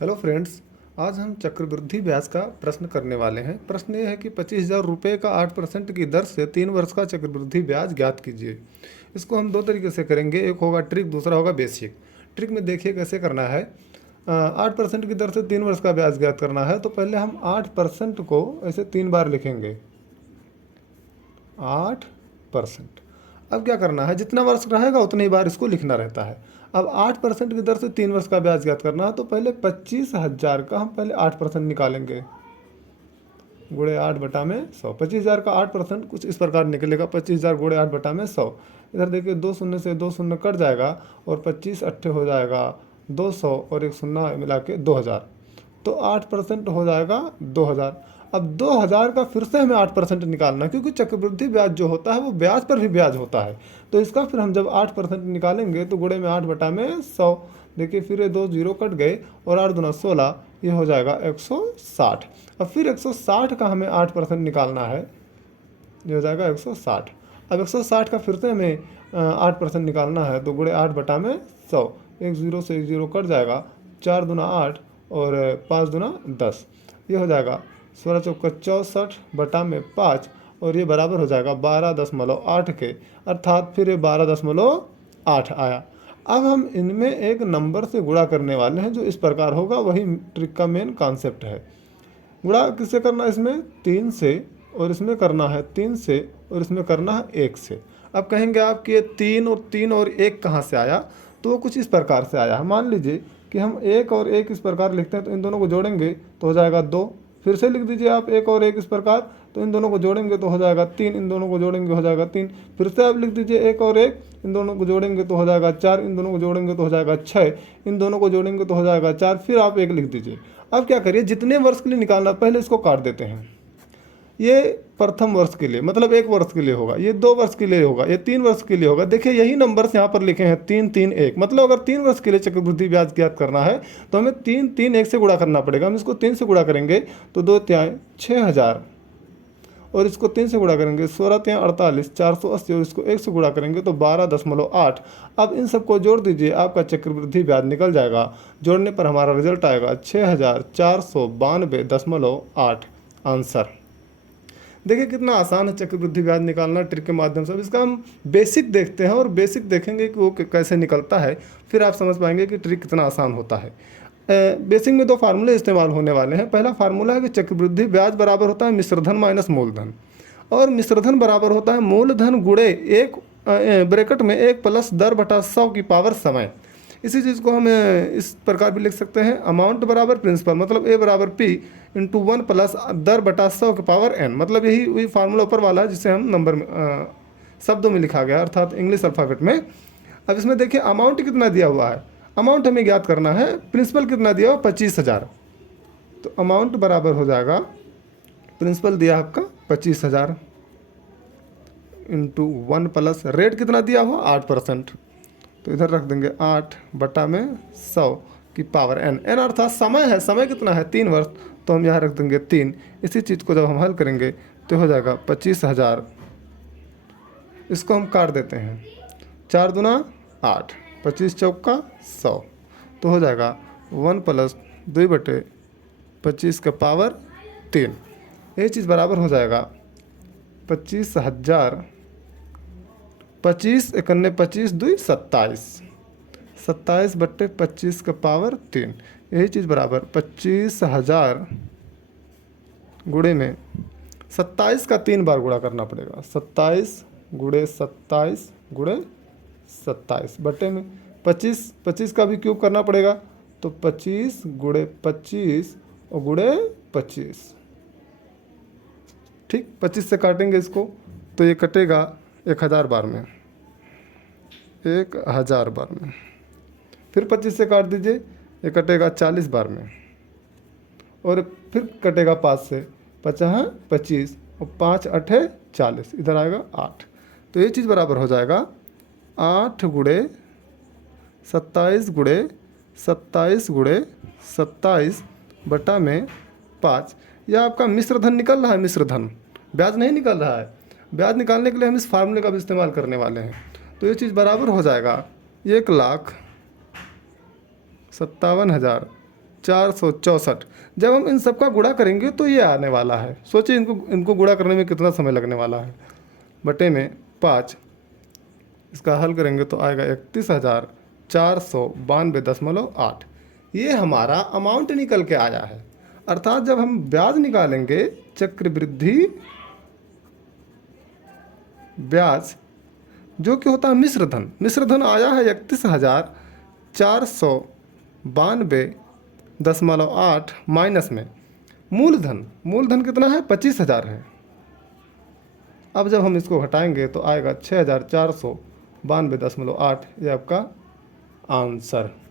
Hello friends. आज हम चक्रवृद्धि ब्याज का प्रश्न करने वाले हैं। प्रश्न ये है कि 25,000 रुपये का 8% की दर से 3 वर्ष का चक्रवृद्धि ब्याज ज्ञात कीजिए। इसको हम दो तरीके से करेंगे, एक होगा ट्रिक, दूसरा होगा बेसिक। ट्रिक में देखिए कैसे करना है। 8% की दर से 3 वर्ष का ब्याज ज्ञात करना है तो पहले हम 8% को ऐसे 3 बार लिखेंगे, 8%। अब क्या करना है, जितना वर्ष रहेगा उतनी ही बार इसको लिखना रहता है। अब 8% की दर से 3 वर्ष का ब्याज ज्ञात करना है तो पहले 25,000 का हम पहले 8% निकालेंगे, गुणे 8/100। 25,000 का 8% कुछ इस प्रकार निकलेगा, 25,000 गुणे 8/100। इधर देखिए 2 शून्य से 2 शून्य कट जाएगा और 25 अट्ठे हो जाएगा 200 और एक शून्य मिला के 2,000। तो 8% हो जाएगा 2,000। अब 2,000 का फिर से हमें 8% निकालना है, क्योंकि चक्रवृद्धि ब्याज जो होता है वो ब्याज पर भी ब्याज होता है। तो इसका फिर हम जब 8% निकालेंगे तो गुणे में 8/100। देखिए फिर ये 2 जीरो कट गए और 8 दूना 16, ये हो जाएगा 160। अब फिर 160 का हमें 8% निकालना है, ये हो जाएगा 160। अब 160 का फिर से हमें 8% निकालना है तो गुणे 8/100। एक जीरो से एक जीरो कट जाएगा, 4 दूना 8 और 5 दूना 10, ये हो जाएगा 16 चौका 64/5 और ये बराबर हो जाएगा 12.8 के, अर्थात फिर ये 12.8 आया। अब हम इनमें एक नंबर से गुणा करने वाले हैं जो इस प्रकार होगा, वही ट्रिक का मेन कॉन्सेप्ट है। गुणा किससे करना है, इसमें 3 से, और इसमें करना है 3 से, और इसमें करना है 1 से। अब कहेंगे आप कि ये 3 और 1 कहाँ से आया, तो वो कुछ इस प्रकार से आया है। मान लीजिए कि हम 1 और 1 इस प्रकार लिखते हैं तो इन दोनों को जोड़ेंगे तो हो जाएगा 2। फिर से लिख दीजिए आप 1 और 1 इस प्रकार, तो इन दोनों को जोड़ेंगे तो हो जाएगा 3, इन दोनों को जोड़ेंगे हो जाएगा 3। फिर से आप लिख दीजिए 1 और 1, इन दोनों को जोड़ेंगे तो हो जाएगा 4, इन दोनों को जोड़ेंगे तो हो जाएगा 6, इन दोनों को जोड़ेंगे तो हो जाएगा 4। फिर आप 1 लिख दीजिए। अब क्या करिए, जितने वर्ष के लिए निकालना पहले इसको काट देते हैं। ये प्रथम वर्ष के लिए मतलब 1 वर्ष के लिए होगा, ये 2 वर्ष के लिए होगा, ये 3 वर्ष के लिए होगा। देखिए यही नंबर्स यहाँ पर लिखे हैं 3 3 1, मतलब अगर 3 वर्ष के लिए चक्रवृद्धि ब्याज ज्ञात करना है तो हमें 3 3 1 से गुणा करना पड़ेगा। हम इसको 3 से गुणा करेंगे तो 2 तिहाई 6,000, और इसको 3 से गुणा करेंगे 16 तिहाई 48 480, और इसको 1 से गुणा करेंगे तो 12.8। अब इन सबको जोड़ दीजिए, आपका चक्रवृद्धि ब्याज निकल जाएगा। जोड़ने पर हमारा रिजल्ट आएगा 6,492.8 आंसर। देखिए कितना आसान है चक्रवृद्धि ब्याज निकालना ट्रिक के माध्यम से। अब इसका हम बेसिक देखते हैं और बेसिक देखेंगे कि वो कैसे निकलता है, फिर आप समझ पाएंगे कि ट्रिक कितना आसान होता है। बेसिक में 2 फार्मूले इस्तेमाल होने वाले हैं। पहला फार्मूला है कि चक्रवृद्धि ब्याज बराबर होता है मिश्रधन माइनस मूलधन, और मिश्रधन बराबर होता है मूलधन गुणे एक ब्रैकेट में 1 प्लस दर बटा 100 की पावर समय। इसी चीज़ को हम इस प्रकार भी लिख सकते हैं, अमाउंट बराबर प्रिंसिपल, मतलब ए बराबर पी इंटू 1 प्लस दर बटा 100 की पावर एन। मतलब यही वही फार्मूला ऊपर वाला है जिसे हम नंबर में शब्दों में लिखा गया, अर्थात इंग्लिश अल्फ़ाबेट में। अब इसमें देखिए अमाउंट कितना दिया हुआ है, अमाउंट हमें ज्ञात करना है। प्रिंसिपल कितना दिया हुआ 25,000, तो अमाउंट बराबर हो जाएगा, प्रिंसिपल दिया आपका 25,000 इंटू 1 प्लस रेट कितना दिया हुआ 8%, तो इधर रख देंगे 8/100 की पावर एन। एन अर्थात समय है, समय कितना है 3 वर्ष, तो हम यहाँ रख देंगे 3। इसी चीज़ को जब हम हल करेंगे तो हो जाएगा 25,000। इसको हम काट देते हैं, 4 दूना 8, 25 चौका 100, तो हो जाएगा 1 प्लस 2/25 का पावर 3। ये चीज़ बराबर हो जाएगा 25,000, 25 इकन्ने 25 2 27, 27/25 का पावर 3। यही चीज़ बराबर 25,000 गुणे में 27 का 3 बार गुणा करना पड़ेगा, 27 गुणे 27 गुणे 27 बट्टे में 25, 25 का भी क्यूब करना पड़ेगा, तो 25 गुणे 25 और गुणे 25। ठीक, 25 से काटेंगे इसको तो ये कटेगा 1000 बार में, 1000 बार में। फिर 25 से काट दीजिए, ये कटेगा 40 बार में, और फिर कटेगा 5 से, 50 25 और 5 8 40, इधर आएगा 8। तो ये चीज़ बराबर हो जाएगा 8 गुणे 27 गुणे 27 गुणे 27 बटा में 5। यह आपका मिश्रधन निकल रहा है, मिश्रधन ब्याज नहीं निकल रहा है। ब्याज निकालने के लिए हम इस फार्मूले का भी इस्तेमाल करने वाले हैं। तो ये चीज़ बराबर हो जाएगा 1,57,000 464। जब हम इन सब का गुणा करेंगे तो ये आने वाला है। सोचिए इनको इनको गुणा करने में कितना समय लगने वाला है। बटे में 5, इसका हल करेंगे तो आएगा 31,492.8। ये हमारा अमाउंट निकल के आया है। अर्थात जब हम ब्याज निकालेंगे, चक्रवृद्धि ब्याज जो कि होता है मिश्रधन, मिश्रधन आया है 31,492.8 माइनस में मूलधन, मूलधन कितना है 25,000 है। अब जब हम इसको घटाएंगे तो आएगा 6,492.8। ये आपका आंसर।